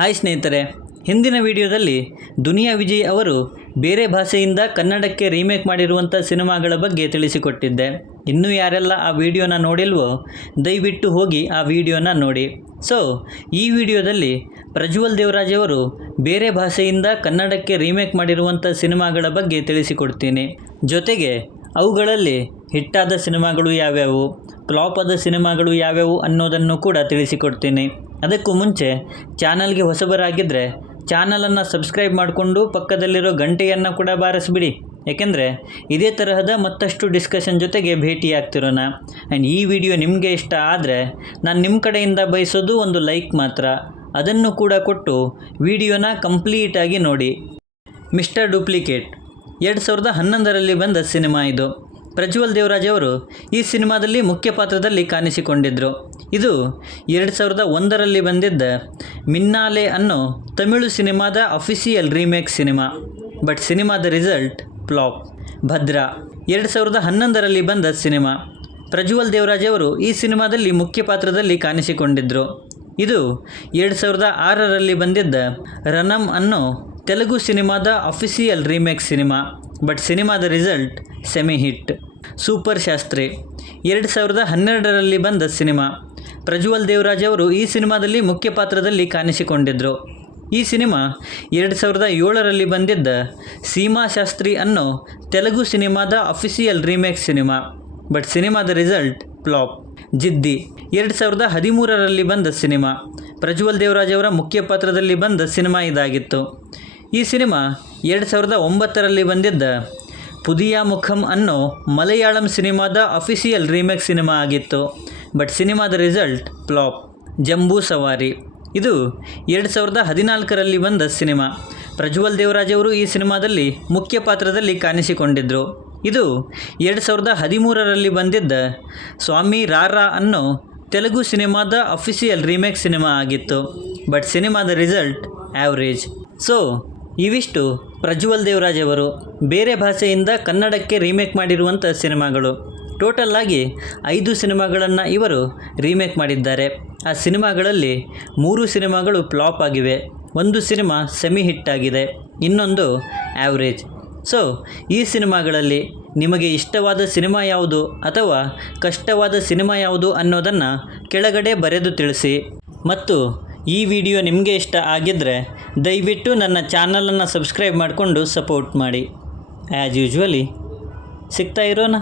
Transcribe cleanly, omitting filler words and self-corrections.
Hi ಸ್ನೇಹಿತರೆ, ಹಿಂದಿನ ವಿಡಿಯೋದಲ್ಲಿ ದುನಿಯಾ ವಿಜಯ್ ಅವರು ಬೇರೆ ಭಾಷೆಯಿಂದ ಕನ್ನಡಕ್ಕೆ ರೀಮೇಕ್ ಮಾಡಿರುವಂಥ ಸಿನಿಮಾಗಳ ಬಗ್ಗೆ ತಿಳಿಸಿಕೊಟ್ಟಿದ್ದೆ. ಇನ್ನೂ ಯಾರೆಲ್ಲ ಆ ವಿಡಿಯೋನ ನೋಡಿಲ್ವೋ ದಯವಿಟ್ಟು ಹೋಗಿ ಆ ವಿಡಿಯೋನ ನೋಡಿ. ಈ ವಿಡಿಯೋದಲ್ಲಿ ಪ್ರಜ್ವಲ್ ದೇವರಾಜ್ ಅವರು ಬೇರೆ ಭಾಷೆಯಿಂದ ಕನ್ನಡಕ್ಕೆ ರೀಮೇಕ್ ಮಾಡಿರುವಂಥ ಸಿನಿಮಾಗಳ ಬಗ್ಗೆ ತಿಳಿಸಿಕೊಡ್ತೀನಿ. ಜೊತೆಗೆ ಅವುಗಳಲ್ಲಿ ಹಿಟ್ಟಾದ ಸಿನಿಮಾಗಳು ಯಾವ್ಯಾವು, ಫ್ಲಾಪ್ ಆದ ಸಿನಿಮಾಗಳು ಯಾವ್ಯಾವು ಅನ್ನೋದನ್ನು ಕೂಡ ತಿಳಿಸಿಕೊಡ್ತೀನಿ. ಅದಕ್ಕೂ ಮುಂಚೆ ಚಾನಲ್ಗೆ ಹೊಸಬರಾಗಿದ್ದರೆ ಚಾನಲನ್ನು ಸಬ್ಸ್ಕ್ರೈಬ್ ಮಾಡಿಕೊಂಡು ಪಕ್ಕದಲ್ಲಿರೋ ಗಂಟೆಯನ್ನು ಕೂಡ ಬಾರಿಸ್ಬಿಡಿ. ಏಕೆಂದರೆ ಇದೇ ತರಹದ ಮತ್ತಷ್ಟು ಡಿಸ್ಕಷನ್ ಜೊತೆಗೆ ಭೇಟಿಯಾಗ್ತಿರೋಣ. ಆ್ಯಂಡ್ ಈ ವಿಡಿಯೋ ನಿಮಗೆ ಇಷ್ಟ ಆದರೆ ನಾನು ನಿಮ್ಮ ಕಡೆಯಿಂದ ಬಯಸೋದು ಒಂದು ಲೈಕ್ ಮಾತ್ರ. ಅದನ್ನು ಕೂಡ ಕೊಟ್ಟು ವಿಡಿಯೋನ ಕಂಪ್ಲೀಟಾಗಿ ನೋಡಿ. ಮಿಸ್ಟರ್ ಡೂಪ್ಲಿಕೇಟ್ 2011ರಲ್ಲಿ ಬಂದ ಸಿನಿಮಾ ಇದು. ಪ್ರಜ್ವಲ್ ದೇವರಾಜ್ ಅವರು ಈ ಸಿನಿಮಾದಲ್ಲಿ ಮುಖ್ಯ ಪಾತ್ರದಲ್ಲಿ ಕಾಣಿಸಿಕೊಂಡಿದ್ದರು. ಇದು 2001ರಲ್ಲಿ ಬಂದಿದ್ದ ಮಿನ್ನಾಲೆ ಅನ್ನೋ ತಮಿಳು ಸಿನಿಮಾದ ಅಫಿಷಿಯಲ್ ರೀಮೇಕ್ ಸಿನಿಮಾ. ಬಟ್ ಸಿನಿಮಾದ ರಿಸಲ್ಟ್ ಫ್ಲಾಪ್. ಭದ್ರಾ 2011ರಲ್ಲಿ ಬಂದ ಸಿನಿಮಾ. ಪ್ರಜ್ವಲ್ ದೇವರಾಜ್ ಅವರು ಈ ಸಿನಿಮಾದಲ್ಲಿ ಮುಖ್ಯ ಪಾತ್ರದಲ್ಲಿ ಕಾಣಿಸಿಕೊಂಡಿದ್ದರು. ಇದು 2006ರಲ್ಲಿ ಬಂದಿದ್ದ ರಣಂ ಅನ್ನೋ ತೆಲುಗು ಸಿನಿಮಾದ ಅಫಿಷಿಯಲ್ ರೀಮೇಕ್ ಸಿನಿಮಾ. ಬಟ್ ಸಿನಿಮಾದ result semi hit. Super Shastri 2012ರಲ್ಲಿ ಬಂದ ಸಿನಿಮಾ. ಪ್ರಜ್ವಲ್ ದೇವರಾಜ್ ಅವರು ಈ ಸಿನಿಮಾದಲ್ಲಿ ಮುಖ್ಯ ಪಾತ್ರದಲ್ಲಿ ಕಾಣಿಸಿಕೊಂಡಿದ್ದರು. ಈ ಸಿನಿಮಾ 2007ರಲ್ಲಿ ಬಂದಿದ್ದ ಸೀಮಾ ಶಾಸ್ತ್ರಿ ಅನ್ನೋ ತೆಲುಗು ಸಿನಿಮಾದ ಅಫಿಷಿಯಲ್ ರೀಮೇಕ್ ಸಿನಿಮಾ. ಬಟ್ ಸಿನಿಮಾದ ರಿಸಲ್ಟ್ ಫ್ಲಾಪ್. ಜಿದ್ದಿ 2013ರಲ್ಲಿ ಬಂದ ಸಿನಿಮಾ. ಪ್ರಜ್ವಲ್ ದೇವರಾಜ್ ಅವರ ಮುಖ್ಯ ಪಾತ್ರದಲ್ಲಿ ಬಂದ ಸಿನಿಮಾ ಇದಾಗಿತ್ತು. ಈ ಸಿನಿಮಾ 2009ರಲ್ಲಿ ಬಂದಿದ್ದ ಪುದಿಯ ಮುಖಂ ಅನ್ನೋ ಮಲಯಾಳಂ ಸಿನಿಮಾದ ಅಫಿಷಿಯಲ್ ರೀಮೇಕ್ ಸಿನಿಮಾ ಆಗಿತ್ತು. ಬಟ್ ಸಿನಿಮಾದ ರಿಸಲ್ಟ್ ಫ್ಲಾಪ್. ಜಂಬೂ ಸವಾರಿ ಇದು 2014ರಲ್ಲಿ ಬಂದ ಸಿನಿಮಾ. ಪ್ರಜ್ವಲ್ ದೇವರಾಜ್ ಅವರು ಈ ಸಿನಿಮಾದಲ್ಲಿ ಮುಖ್ಯ ಪಾತ್ರದಲ್ಲಿ ಕಾಣಿಸಿಕೊಂಡಿದ್ದರು. ಇದು 2013ರಲ್ಲಿ ಬಂದಿದ್ದ ಸ್ವಾಮಿ ರಾರಾ ಅನ್ನೋ ತೆಲುಗು ಸಿನಿಮಾದ ಅಫಿಷಿಯಲ್ ರೀಮೇಕ್ ಸಿನಿಮಾ ಆಗಿತ್ತು. ಬಟ್ ಸಿನಿಮಾದ ರಿಸಲ್ಟ್ ಆ್ಯಾವ್ರೇಜ್. ಇವಿಷ್ಟು ಪ್ರಜ್ವಲ್ ದೇವರಾಜ್ ಅವರು ಬೇರೆ ಭಾಷೆಯಿಂದ ಕನ್ನಡಕ್ಕೆ ರೀಮೇಕ್ ಮಾಡಿರುವಂಥ ಸಿನಿಮಾಗಳು. ಟೋಟಲ್ಲಾಗಿ 5 ಸಿನಿಮಾಗಳನ್ನು ಇವರು ರೀಮೇಕ್ ಮಾಡಿದ್ದಾರೆ. ಆ ಸಿನಿಮಾಗಳಲ್ಲಿ 3 ಸಿನಿಮಾಗಳು ಫ್ಲಾಪ್ ಆಗಿವೆ, 1 ಸಿನಿಮಾ ಸೆಮಿ ಹಿಟ್ಟಾಗಿದೆ, ಇನ್ನೊಂದು ಆ್ಯಾವ್ರೇಜ್. ಈ ಸಿನಿಮಾಗಳಲ್ಲಿ ನಿಮಗೆ ಇಷ್ಟವಾದ ಸಿನಿಮಾ ಯಾವುದು ಅಥವಾ ಕಷ್ಟವಾದ ಸಿನಿಮಾ ಯಾವುದು ಅನ್ನೋದನ್ನು ಕೆಳಗಡೆ ಬರೆದು ತಿಳಿಸಿ. ಮತ್ತು ಈ ವಿಡಿಯೋ ನಿಮಗೆ ಇಷ್ಟ ಆಗಿದ್ದರೆ ದಯವಿಟ್ಟು ನನ್ನ ಚಾನಲನ್ನು ಸಬ್ಸ್ಕ್ರೈಬ್ ಮಾಡಿಕೊಂಡು ಸಪೋರ್ಟ್ ಮಾಡಿ. ಆ್ಯಸ್ ಯೂಶ್ವಲಿ ಸಿಗ್ತಾ ಇರೋಣ.